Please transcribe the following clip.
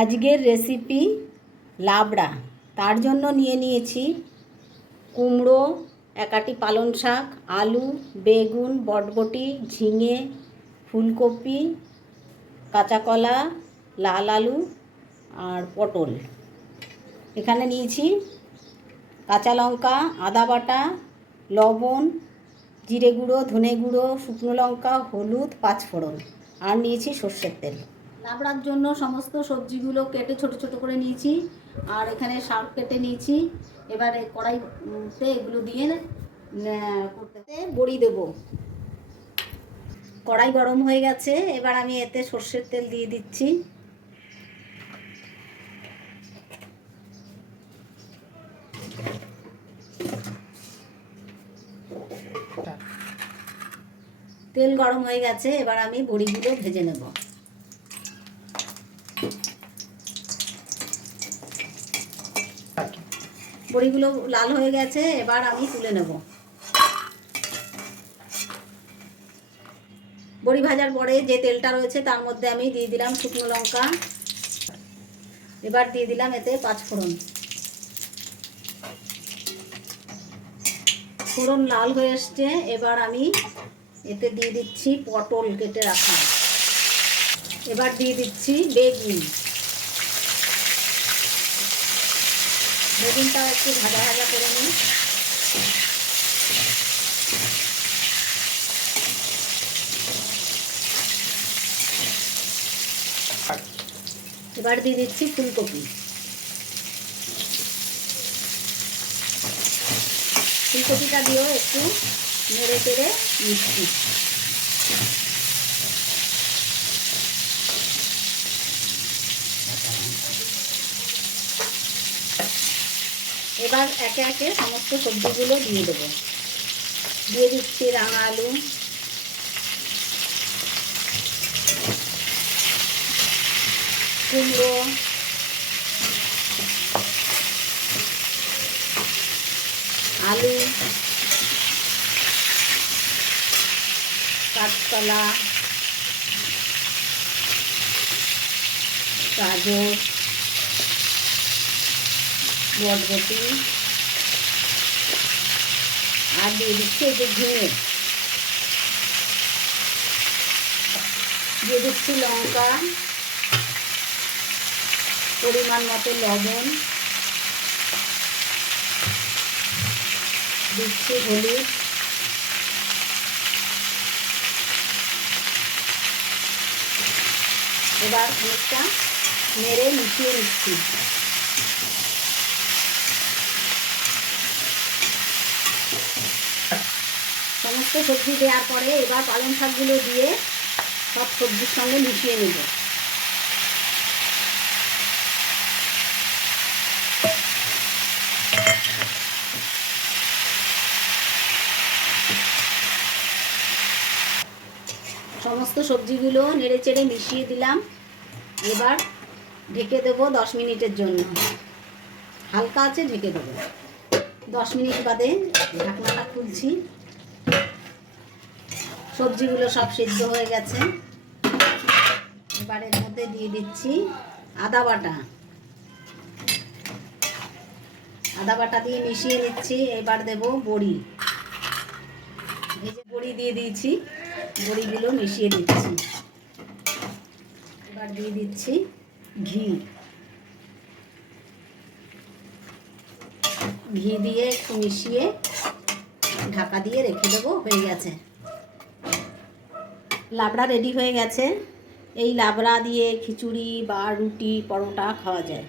আজকের রেসিপি লাবড়া। তার জন্য নিয়ে নিয়েছি কুমড়ো, একাটি পালং শাক, আলু, বেগুন, বটবটি, ঝিঙে, ফুলকপি, কাঁচা কলা, লাল আলু আর পটল। এখানে নিয়েছি কাঁচা লঙ্কা, আদা বাটা, লবণ, জিরে গুঁড়ো, ধনে গুঁড়ো, শুকনো লঙ্কা, হলুদ, পাঁচফোড়ন আর নিয়েছি সর্ষের তেল। লাবড়ার জন্য সমস্ত সবজিগুলো কেটে ছোট ছোট করে নিয়েছি আর এখানে শাক কেটে নিয়েছি। এবারে কড়াইতে এগুলো দিয়ে করতে বড়ি দেবো। কড়াই গরম হয়ে গেছে, এবার আমি এতে সর্ষের তেল দিয়ে দিচ্ছি। তেল গরম হয়ে গেছে, এবার আমি বড়িগুলো ভেজে নেব। বড়িগুলো লাল হয়ে গেছে, এবার আমি তুলে নেব। বড়ি ভাজার পরে যে তেলটা রয়েছে তার মধ্যে আমি দিয়ে দিলাম শুকনো লঙ্কা, এবার দিয়ে দিলাম এতে পাঁচফোড়ন। ফোড়ন লাল হয়ে এসছে, এবার আমি এতে দিয়ে দিচ্ছি পটল কেটে রাখা। এবার দিয়ে দিচ্ছি বেগুন। বেগুনটা একটু ভাজা ভাজা করে নিই। এবার দিয়ে দিচ্ছি ফুলকপি। ফুলকপিটা দিয়েও একটু নেড়ে চেড়ে নিচ্ছি। এবার একে একে সমস্ত সবজিগুলো দিয়ে দেবো। দিয়ে দিচ্ছি রাঙা আলু, কুমড়ো, আলু, কাঁচকলা, গাজর, বটবটি আর দিয়ে দিচ্ছি এই যে ঝিঙে। দিয়ে দিচ্ছি লঙ্কা, পরিমাণ মতো লবণ, দিচ্ছি হলুদ, এবার অনেকটা নেড়ে মিশিয়ে নিচ্ছি। সমস্ত সবজি দেওয়ার পরে এবার পালং শাকগুলো দিয়ে সব সবজির সঙ্গে মিশিয়ে নেব। সমস্ত সবজিগুলো নেড়ে চেড়ে মিশিয়ে দিলাম। এবার ঢেকে দেবো 10 মিনিটের জন্য। হালকা আছে ঢেকে দেবো। 10 মিনিট বাদে ঢাকনাটা খুলছি। সবজিগুলো সব সিদ্ধ হয়ে গেছে। এবার এর মধ্যে দিয়ে দিচ্ছি আদা বাটা। আদা বাটা দিয়ে মিশিয়ে নিচ্ছি। এবার দেব বড়ি। ভেজে বড়ি দিয়ে দিয়েছি, বড়িগুলো মিশিয়ে দিচ্ছি। এবার দিয়ে দিচ্ছি ঘি। ঘি দিয়ে একটু মিশিয়ে ঢাকা দিয়ে রেখে দেবো। হয়ে গেছে, লাবড়া রেডি হয়ে গেছে। এই লাবড়া দিয়ে খিচুড়ি বা রুটি, পরোটা খাওয়া যায়।